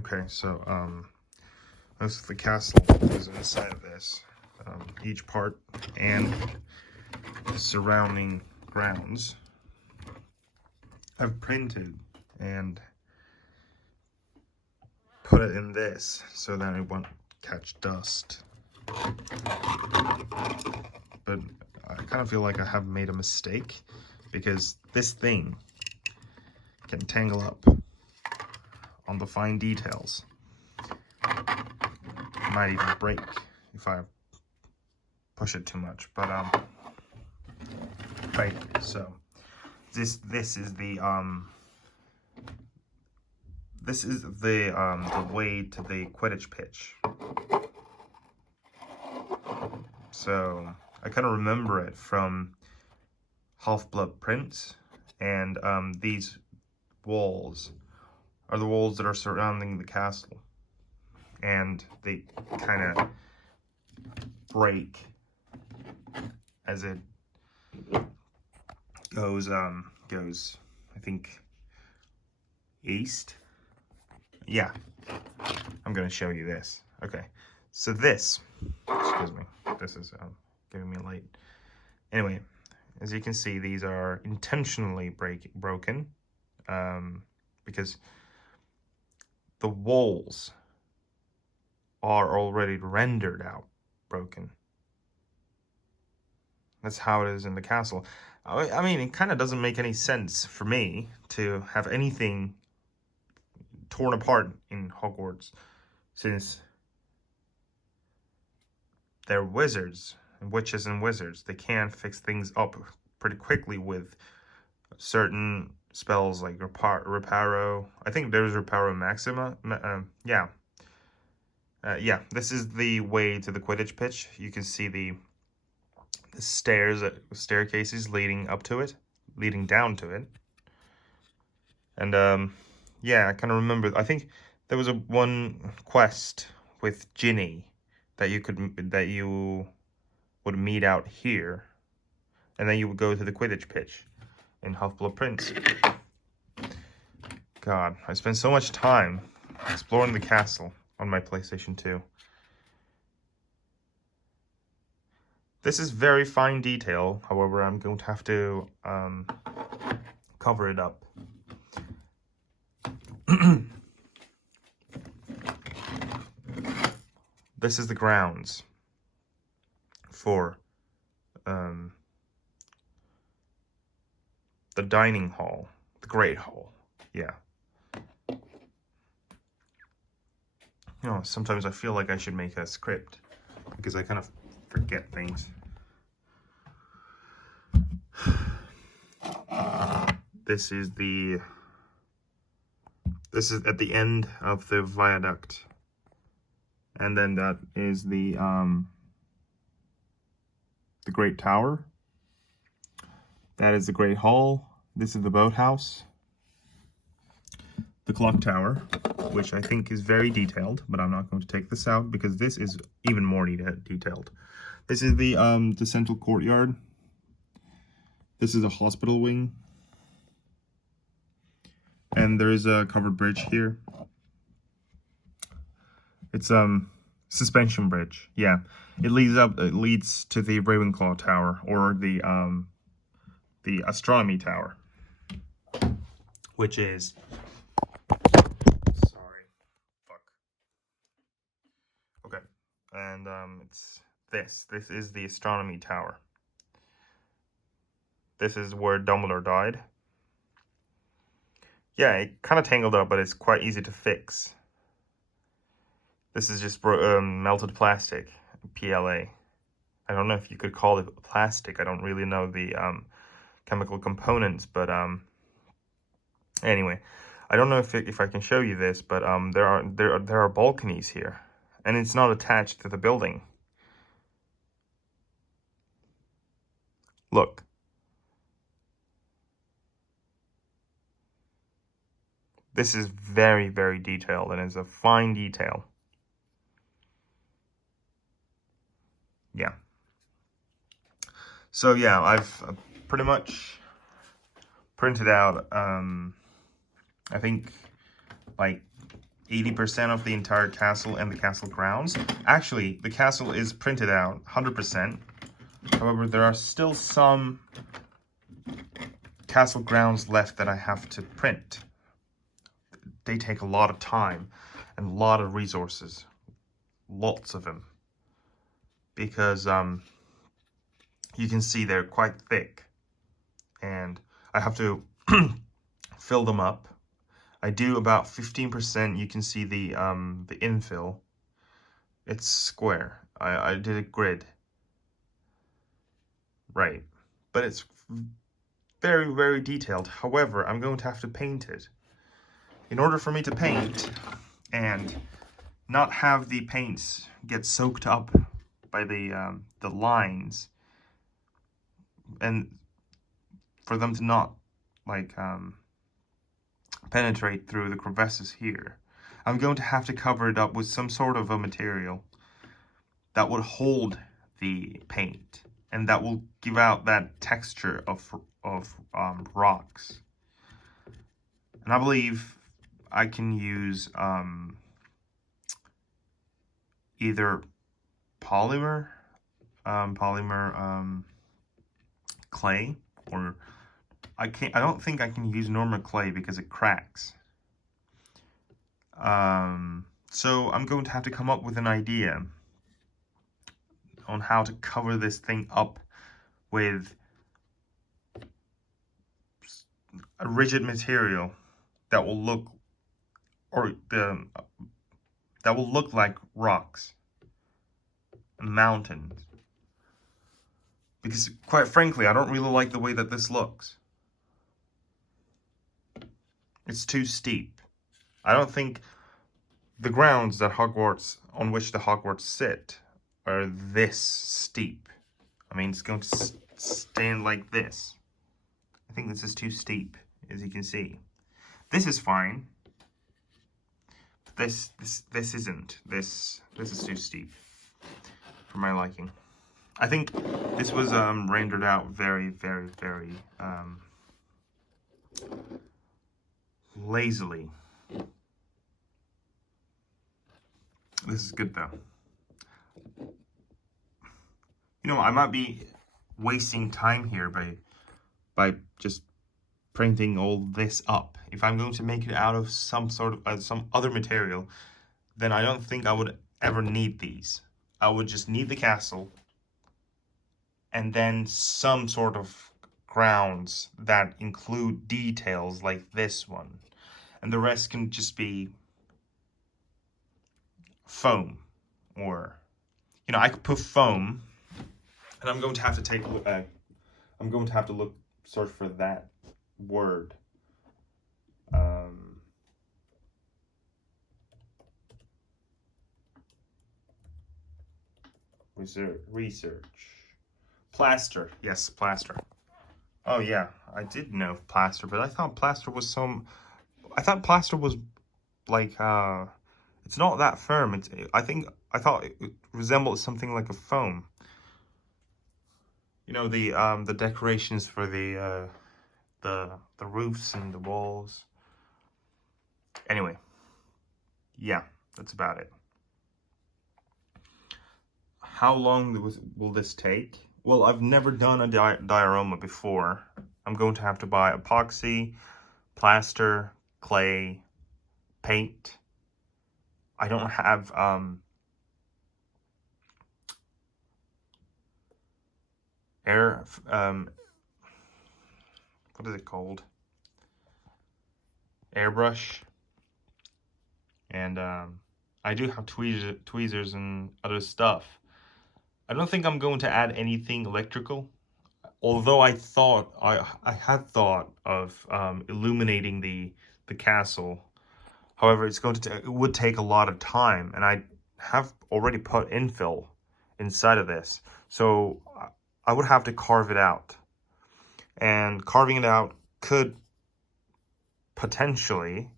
Okay, so most of the castle is inside of this. Each part and the surrounding grounds I've printed and put it in this so that it won't catch dust. But I kind of feel like I have made a mistake because this thing can tangle up on the fine details. It might even break if I push it too much, but right. So this is the way to the Quidditch pitch. So I kind of remember it from Half-Blood Prince, and these walls are the walls that are surrounding the castle, and they kind of break as it goes I think east. Yeah, I'm gonna show you this. Okay, so this, excuse me, this is giving me a light. Anyway, as you can see, these are intentionally broken because the walls are already rendered out broken. That's how it is in the castle. I mean, it kind of doesn't make any sense for me to have anything torn apart in Hogwarts, since they're wizards, witches and wizards. They can fix things up pretty quickly with certain spells like Reparo. I think there's Reparo Maxima. Yeah, this is the way to the Quidditch pitch. You can see the staircases leading up to it, leading down to it. And yeah, I kind of remember, I think there was one quest with Ginny that you would meet out here, and then you would go to the Quidditch pitch in Half-Blood Prince. God, I spent so much time exploring the castle on my PlayStation 2. This is very fine detail, however, I'm going to have to cover it up. This is the grounds for the dining hall, the Great Hall. Yeah. You know, sometimes I feel like I should make a script because I kind of forget things. This is at the end of the viaduct, and then that is the Great Tower. That is the Great Hall. This is the boathouse. The clock tower, which I think is very detailed, but I'm not going to take this out because this is even more detailed. This is the central courtyard. This is a hospital wing. And there is a covered bridge here. It's suspension bridge. Yeah, it leads to the Ravenclaw Tower, or the astronomy tower, which is, sorry, fuck. Okay, and it's this is the astronomy tower. This is where Dumbledore died. Yeah, it kind of tangled up, but it's quite easy to fix. This is just melted plastic, PLA. I don't know if you could call it plastic. I don't really know the chemical components, but anyway, I don't know if I can show you this, but there are balconies here, and it's not attached to the building. Look. This is very, very detailed, and it's a fine detail. Yeah. So yeah, I've pretty much printed out, I think, like 80% of the entire castle and the castle grounds. Actually, the castle is printed out 100%. However, there are still some castle grounds left that I have to print. They take a lot of time and a lot of resources. Lots of them. Because you can see they're quite thick. And I have to fill them up. I do about 15%. You can see the infill. It's square. I did a grid. Right. But it's very, very detailed. However, I'm going to have to paint it. In order for me to paint and not have the paints get soaked up by the lines, and for them to not like penetrate through the crevices here, I'm going to have to cover it up with some sort of a material that would hold the paint and that will give out that texture of rocks. And I believe I can use either polymer clay, or I don't think I can use normal clay because it cracks. So I'm going to have to come up with an idea on how to cover this thing up with a rigid material that will look, that will look like rocks, mountains. Because quite frankly, I don't really like the way that this looks. It's too steep. I don't think the grounds that Hogwarts, on which the Hogwarts sit, are this steep. I mean, it's going to stand like this. I think this is too steep, as you can see. This is fine. But this isn't. This is too steep for my liking. I think this was rendered out very, very, very lazily. This is good though. You know, I might be wasting time here by just printing all this up. If I'm going to make it out of some sort of some other material, then I don't think I would ever need these. I would just need the castle and then some sort of grounds that include details like this one. And the rest can just be foam, or, you know, I could put foam, and I'm going to have to take a look, I'm going to have to search for that word. Research. Plaster. Yes, plaster. Oh yeah, I did know plaster, but I thought plaster was like it's not that firm. I thought it resembled something like a foam. You know, the decorations for the roofs and the walls. Anyway, yeah, that's about it. How long will this take? Well, I've never done a diorama before. I'm going to have to buy epoxy, plaster, clay, paint. I don't have what is it called? Airbrush. And I do have tweezers and other stuff. I don't think I'm going to add anything electrical, although I had thought of illuminating the castle. However, it would take a lot of time, and I have already put infill inside of this, so I would have to carve it out, and carving it out could potentially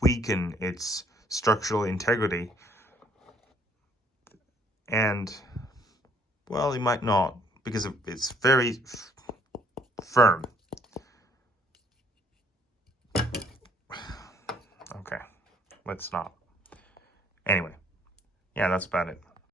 weaken its structural integrity. And, well, it might not, because it's very firm. let's not. Anyway, yeah, that's about it.